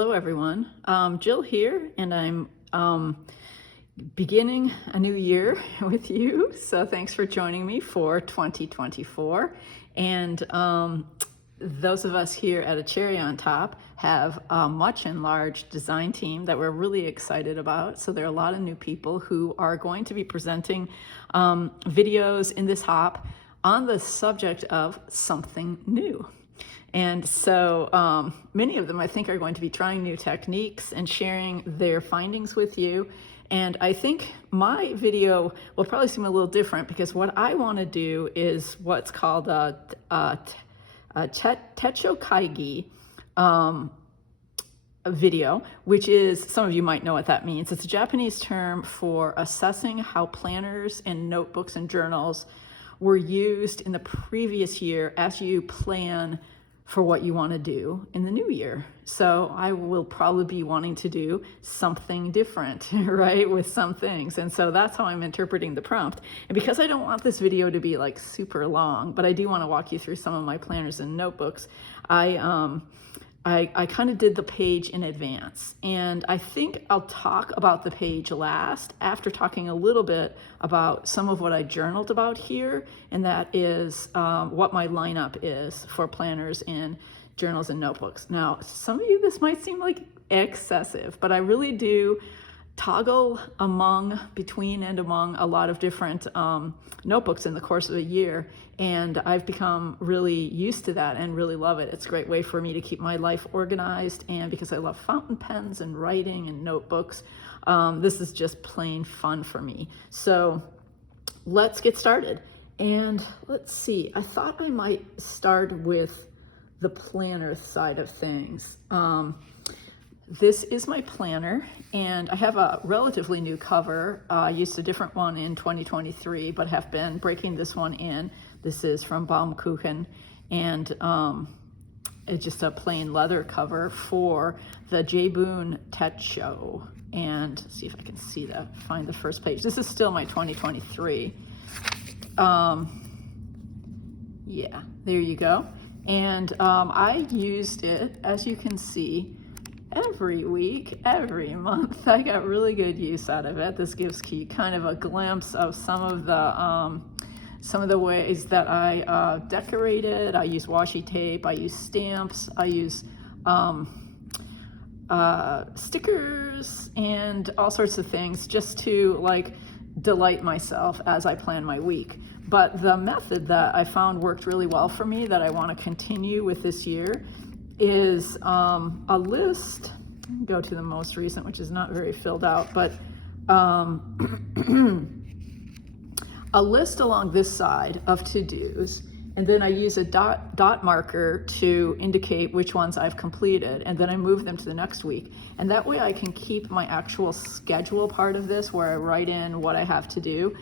Hello everyone, Jill here, and I'm beginning a new year with you, so thanks for joining me for 2024. And those of us here at A Cherry on Top have a much enlarged design team that we're really excited about. So there are a lot of new people who are going to be presenting videos in this hop on the subject of something new. And so many of them, I think, are going to be trying new techniques and sharing their findings with you. And I think my video will probably seem a little different because what I want to do is what's called a Techo Kaigi video, which is, some of you might know what that means. It's a Japanese term for assessing how planners and notebooks and journals were used in the previous year as you plan for what you want to do in the new year. So I will probably be wanting to do something different, right, with some things. And so that's how I'm interpreting the prompt. And because I don't want this video to be like super long, but I do want to walk you through some of my planners and notebooks, I kind of did the page in advance. And I think I'll talk about the page last after talking a little bit about some of what I journaled about here. And that is what my lineup is for planners and journals and notebooks. Now, some of you, this might seem like excessive, but I really do toggle between and among a lot of different notebooks in the course of a year. And I've become really used to that and really love it. It's a great way for me to keep my life organized. And because I love fountain pens and writing and notebooks, this is just plain fun for me. So let's get started. And let's see, I thought I might start with the planner side of things. This is my planner, and I have a relatively new cover. I used a different one in 2023, but have been breaking this one in. This is from Baumkuchen, and it's just a plain leather cover for the J-Boon Techo. And see if I can find the first page. This is still my 2023. Yeah, there you go. And I used it, as you can see, every week, every month. I got really good use out of it. This gives you kind of a glimpse of some of the ways that I decorated. I use washi tape, I use stamps, I use stickers and all sorts of things just to like delight myself as I plan my week. But the method that I found worked really well for me that I want to continue with this year is a list. Go to the most recent, which is not very filled out, but a list along this side of to-dos, and then I use a dot marker to indicate which ones I've completed, and then I move them to the next week. And that way I can keep my actual schedule part of this, where I write in what I have to do,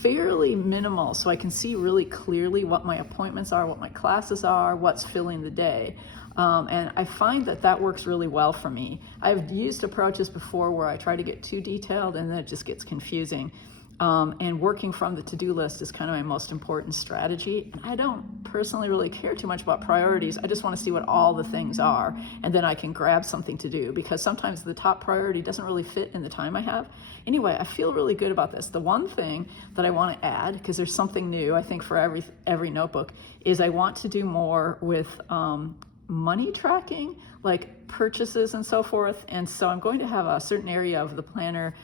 fairly minimal, so I can see really clearly what my appointments are, what my classes are, what's filling the day. And I find that works really well for me. I've used approaches before where I try to get too detailed and then it just gets confusing. And working from the to-do list is kind of my most important strategy. And I don't personally really care too much about priorities. I just want to see what all the things are, and then I can grab something to do, because sometimes the top priority doesn't really fit in the time I have. Anyway, I feel really good about this. The one thing that I want to add, because there's something new, I think, for every notebook, is I want to do more with money tracking, like purchases and so forth. And so I'm going to have a certain area of the planner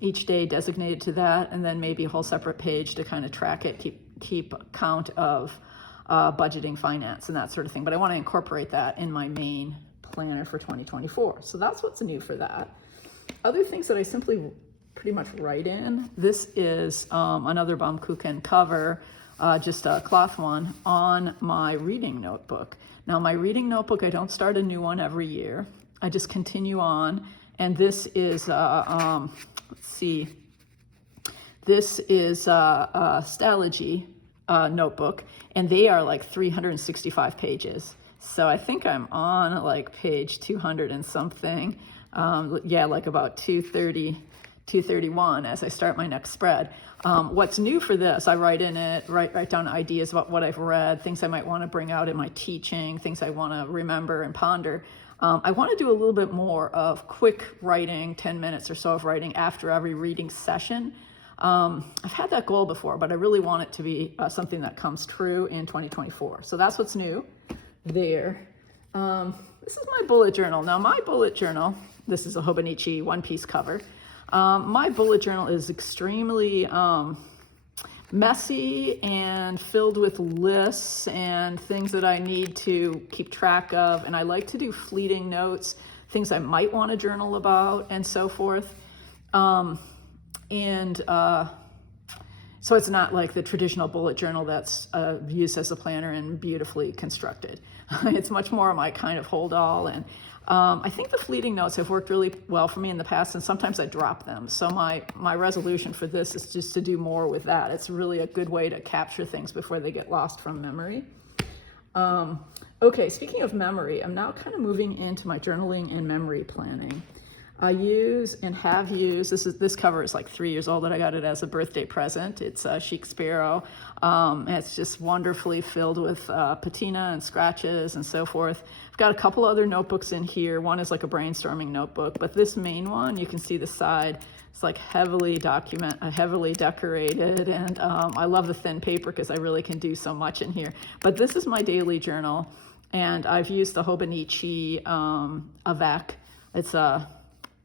each day designated to that, and then maybe a whole separate page to kind of track it, keep count of budgeting, finance, and that sort of thing. But I want to incorporate that in my main planner for 2024. So that's what's new for that. Other things that I simply pretty much write in. This is another Baumkuchen cover, just a cloth one, on my reading notebook. Now, my reading notebook, I don't start a new one every year. I just continue on. And this is, let's see, this is a Stalogy notebook, and they are like 365 pages. So I think I'm on like page 200 and something. Yeah, like about 230 231 as I start my next spread. What's new for this, I write in it, write down ideas about what I've read, things I might want to bring out in my teaching, things I want to remember and ponder. I want to do a little bit more of quick writing, 10 minutes or so of writing after every reading session. I've had that goal before, but I really want it to be something that comes true in 2024. So that's what's new there. This is my bullet journal. Now my bullet journal, this is a Hobonichi one-piece cover. My bullet journal is extremely messy and filled with lists and things that I need to keep track of. And I like to do fleeting notes, things I might want to journal about and so forth. So it's not like the traditional bullet journal that's used as a planner and beautifully constructed. It's much more my kind of hold all. And I think the fleeting notes have worked really well for me in the past, and sometimes I drop them. So my resolution for this is just to do more with that. It's really a good way to capture things before they get lost from memory. Okay, speaking of memory, I'm now kind of moving into my journaling and memory planning. I use and have used, this cover is like 3 years old, and I got it as a birthday present. It's a Chic Sparrow. It's just wonderfully filled with patina and scratches and so forth. I've got a couple other notebooks in here. One is like a brainstorming notebook, but this main one, you can see the side, it's like heavily decorated, and I love the thin paper because I really can do so much in here. But this is my daily journal, and I've used the Hobonichi Avec. It's a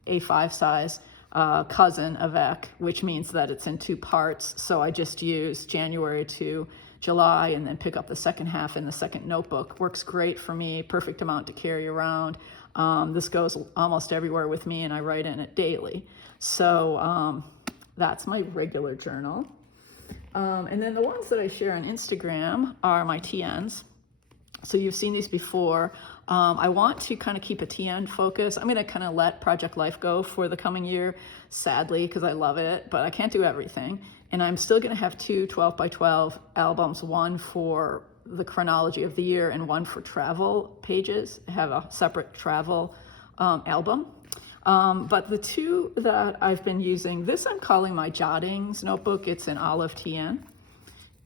A5 size cousin Avec, which means that it's in 2 parts. So I just use January to July and then pick up the second half in the second notebook. Works great for me, perfect amount to carry around. This goes almost everywhere with me, and I write in it daily. So that's my regular journal. And then the ones that I share on Instagram are my TNs. So you've seen these before. I want to kind of keep a TN focus. I'm going to kind of let Project Life go for the coming year, sadly, because I love it, but I can't do everything. And I'm still going to have 2 12 by 12 albums, one for the chronology of the year and one for travel pages. I have a separate travel album. But the 2 that I've been using, this I'm calling my Jottings notebook. It's an olive TN.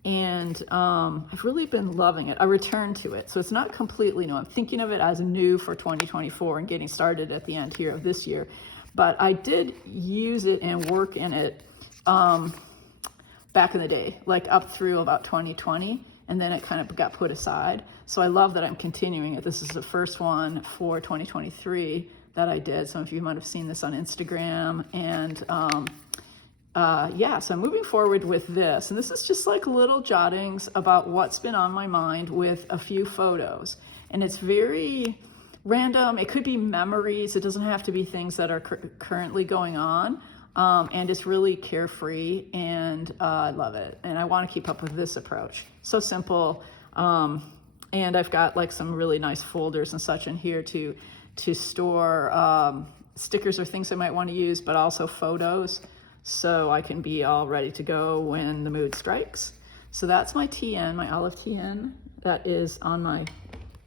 And I've really been loving it. I returned to it, so it's not completely new. I'm thinking of it as new for 2024 and getting started at the end here of this year. But I did use it and work in it back in the day, like up through about 2020, and then it kind of got put aside. So I love that I'm continuing it. This is the first one for 2023 that I did. Some of you might have seen this on Instagram, and so I'm moving forward with this, and this is just like little jottings about what's been on my mind with a few photos, and it's very random. It could be memories. It doesn't have to be things that are currently going on, and it's really carefree, and I love it, and I want to keep up with this approach. So simple, and I've got like some really nice folders and such in here to store stickers or things I might want to use, but also photos, so I can be all ready to go when the mood strikes. So that's my TN, my olive TN, that is on my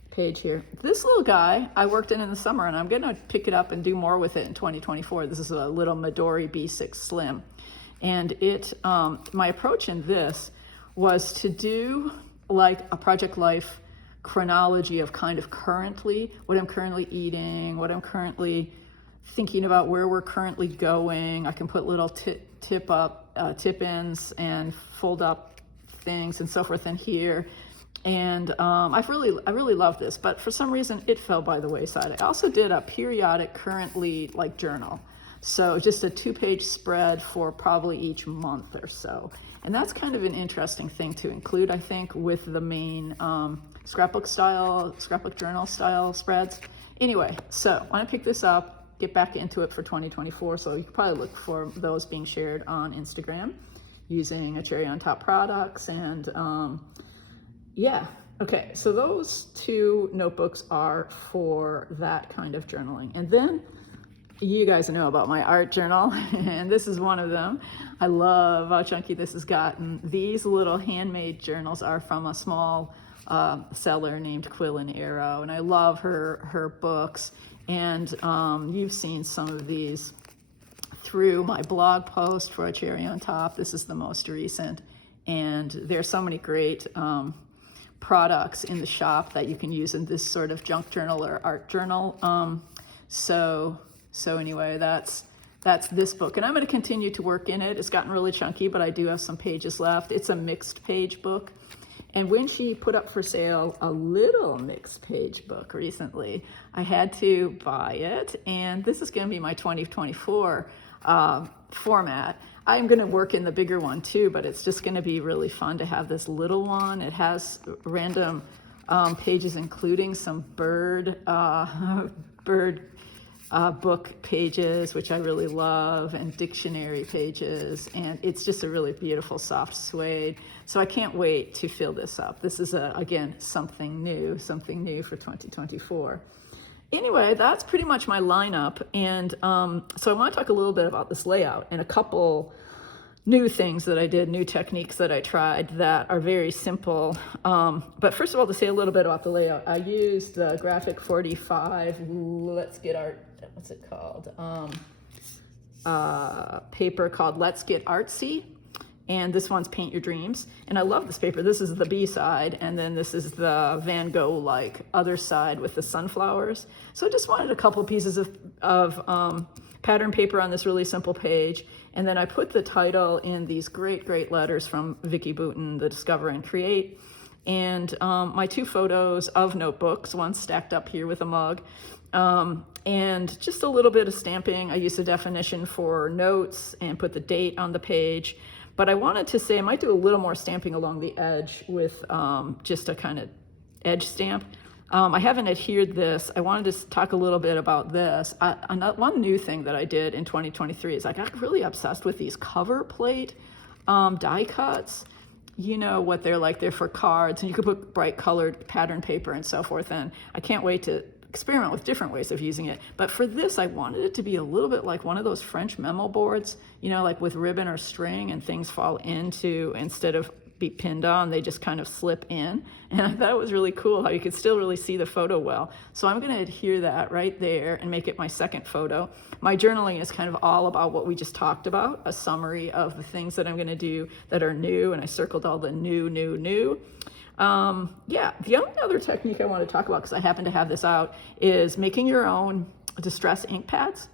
page here. This little guy I worked in the summer, and I'm going to pick it up and do more with it in 2024. This is a little Midori B6 Slim. And it, my approach in this was to do like a Project Life chronology of kind of currently, what I'm currently eating, what I'm currently thinking about, where we're currently going. I can put little tip-ins and fold up things and so forth in here. And I really love this, but for some reason it fell by the wayside. I also did a periodic currently like journal. So just a 2-page spread for probably each month or so. And that's kind of an interesting thing to include, I think, with the main scrapbook journal style spreads. Anyway, so I want to pick this up, get back into it for 2024. So you can probably look for those being shared on Instagram using a cherry on top products. And yeah, okay, so those 2 notebooks are for that kind of journaling. And then you guys know about my art journal, and this is one of them. I love how chunky this has gotten. These little handmade journals are from a small seller named Quill and Arrow, and I love her books. And you've seen some of these through my blog post for A Cherry on Top. This is the most recent. And there's so many great products in the shop that you can use in this sort of junk journal or art journal. So anyway, that's this book. And I'm going to continue to work in it. It's gotten really chunky, but I do have some pages left. It's a mixed page book. And when she put up for sale a little mixed page book recently, I had to buy it. And this is going to be my 2024 format. I'm going to work in the bigger one too, but it's just going to be really fun to have this little one. It has random pages, including some bird book pages, which I really love, and dictionary pages, and it's just a really beautiful soft suede. So I can't wait to fill this up. This is, again, something new for 2024. Anyway, that's pretty much my lineup, and so I want to talk a little bit about this layout and a couple new things that I did, new techniques that I tried that are very simple. But first of all, to say a little bit about the layout, I used the Graphic 45 Let's Get Art, what's it called? Paper called Let's Get Artsy. And this one's Paint Your Dreams. And I love this paper. This is the B side, and then this is the Van Gogh-like other side with the sunflowers. So I just wanted a couple pieces of pattern paper on this really simple page. And then I put the title in these great, great letters from Vicki Boutin, the Discover and Create. And my two photos of notebooks, one stacked up here with a mug. And just a little bit of stamping. I used a definition for notes and put the date on the page. But I wanted to say I might do a little more stamping along the edge with just a kind of edge stamp. I haven't adhered this. I wanted to talk a little bit about this. One new thing that I did in 2023 is I got really obsessed with these cover plate die cuts. You know what they're like. They're for cards, and you could put bright colored pattern paper and so forth. And I can't wait to experiment with different ways of using it. But for this, I wanted it to be a little bit like one of those French memo boards, you know, like with ribbon or string, and things fall into, instead of be pinned on, they just kind of slip in. And I thought it was really cool how you could still really see the photo well. So I'm going to adhere that right there and make it my second photo. My journaling is kind of all about what we just talked about, a summary of the things that I'm going to do that are new, and I circled all the new. Yeah, the only other technique I want to talk about, because I happen to have this out, is making your own distress ink pads.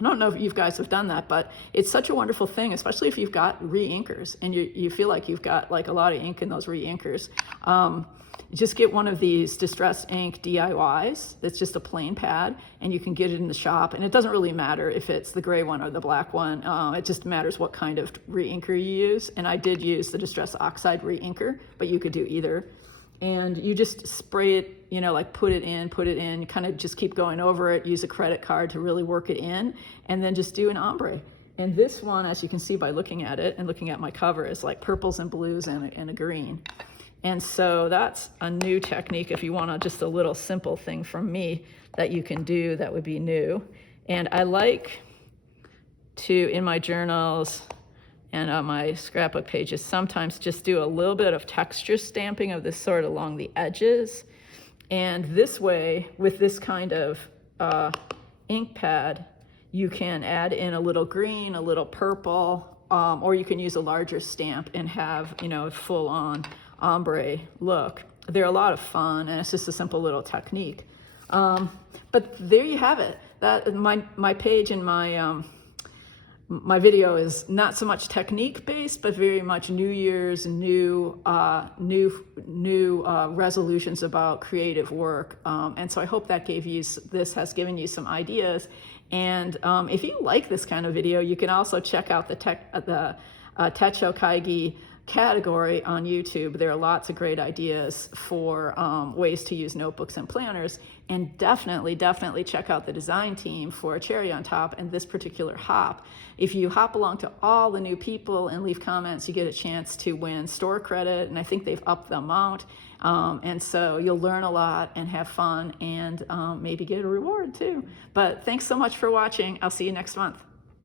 I don't know if you guys have done that, but it's such a wonderful thing, especially if you've got re-inkers and you feel like you've got like a lot of ink in those re-inkers. Just get one of these distress ink DIYs. It's just a plain pad, and you can get it in the shop. And it doesn't really matter if it's the gray one or the black one. It just matters what kind of re-inker you use. And I did use the Distress Oxide re-inker, but you could do either. And you just spray it, you know, like put it in, kind of just keep going over it, use a credit card to really work it in, and then just do an ombre. And this one, as you can see by looking at it and looking at my cover, is like purples and blues and a green. And so that's a new technique if you want just a little simple thing from me that you can do that would be new. And I like to, in my journals and on my scrapbook pages, sometimes just do a little bit of texture stamping of this sort along the edges. And this way, with this kind of ink pad, you can add in a little green, a little purple, or you can use a larger stamp and have, you know, a full-on ombre look. They're a lot of fun, and it's just a simple little technique. But there you have it. That my page and my video is not so much technique based, but very much New Year's new resolutions about creative work. And so I hope that this has given you some ideas. And if you like this kind of video, you can also check out the Techo Kaigi category on YouTube. There are lots of great ideas for ways to use notebooks and planners. And definitely check out the design team for A Cherry on Top and this particular hop. If you hop along to all the new people and leave comments, you get a chance to win store credit, and I think they've upped the amount. And so you'll learn a lot and have fun, and maybe get a reward too. But thanks so much for watching. I'll see you next month.